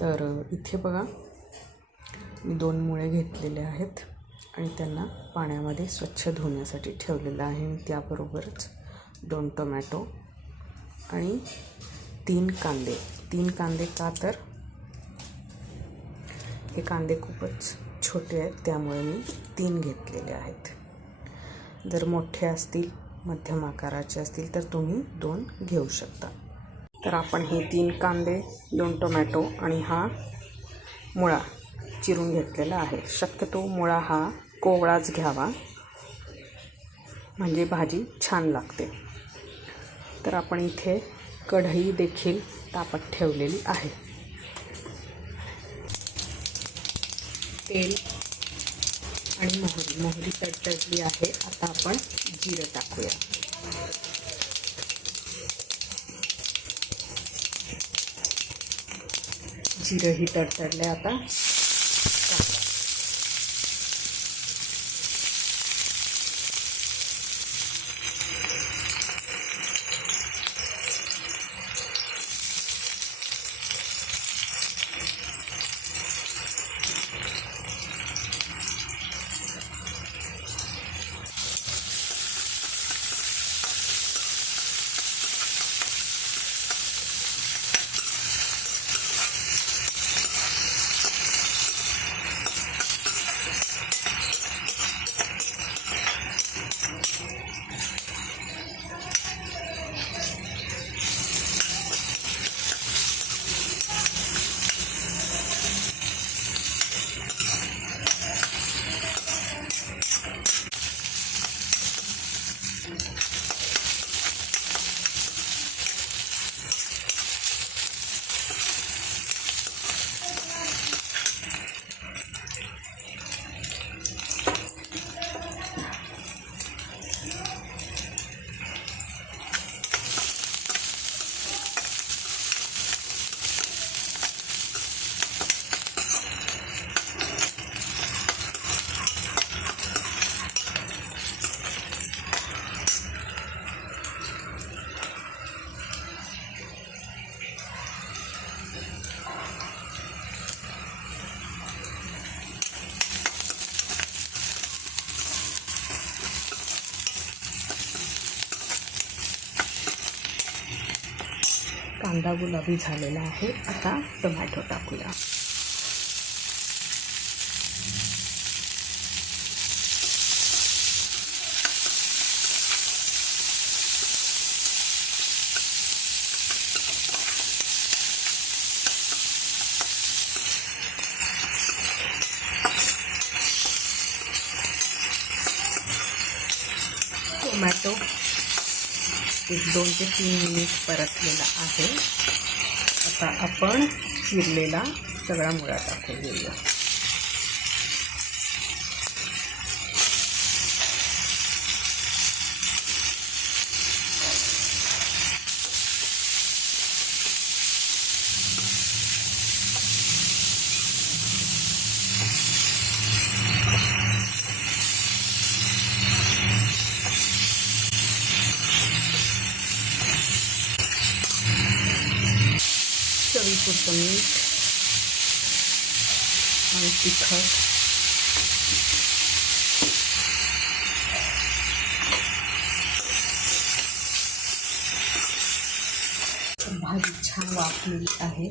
तर इथे बघा मी 2 मुळे घेतलेले आहेत आणि त्यांना पाण्यामध्ये स्वच्छ धुण्यासाठी ठेवलेलं आहे. आणि त्याबरोबरच 2 टोमॅटो आणि 3 कांदे. 3 कांदे का तर हे कांदे खूपच छोटे आहेत त्यामुळे मी 3 घेतलेले आहेत. जर मोठे असतील मध्यम आकाराचे असतील तर तुम्ही 2 घेऊ शकता. तर आपण हे 3 कांदे 2 टोमॅटो आणि हा मुळा चिरून घेतलेला आहे. शक्यतो मुळा हा कोवळाच घ्यावा म्हणजे भाजी छान लागते. तर आपण इथे कढई देखील तापत ठेवलेली आहे. तेल आणि मोहरी तडतडली आहे. आता आपण जिरं टाकूया. जिरंही तडतडले. आता कांदा गुलाबी झालेला आहे. आता टोमॅटो टाकूया. टोमॅटो 2 ते 3 मिनिट परतलेला आहे. आता आपण चिरलेला सगळा मुळा टाकून घेऊया. चवीपुरतं मीठ आणि तिखट. भाजी छान वाफलेली आहे.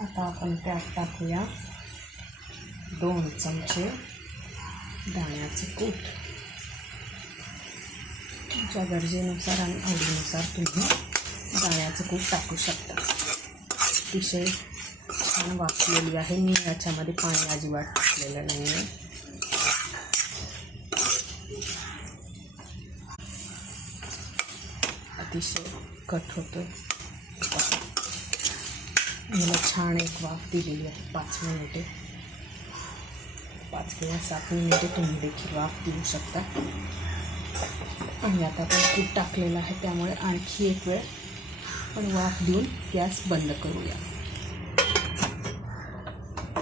आता आपण त्यात टाकूया 2 चमचे दाण्याचे कूट. तुमच्या गरजेनुसार आणि आवडीनुसार तुम्ही दाण्याचं कूट टाकू शकता. अतिशय छान वाफलेली आहे. मी याच्यामध्ये पाणी अजिबात टाकलेलं नाही आहे. अतिशय कट होतं. मला छान एक वाफ दिलेली आहे. 5 मिनिटे 5 किंवा 7 मिनिटे तुम्ही देखील वाफ देऊ शकता. आणि आता आपण कूट टाकलेलं आहे त्यामुळे आणखी एक वेळ पण वाफ देऊन गॅस बंद करूया.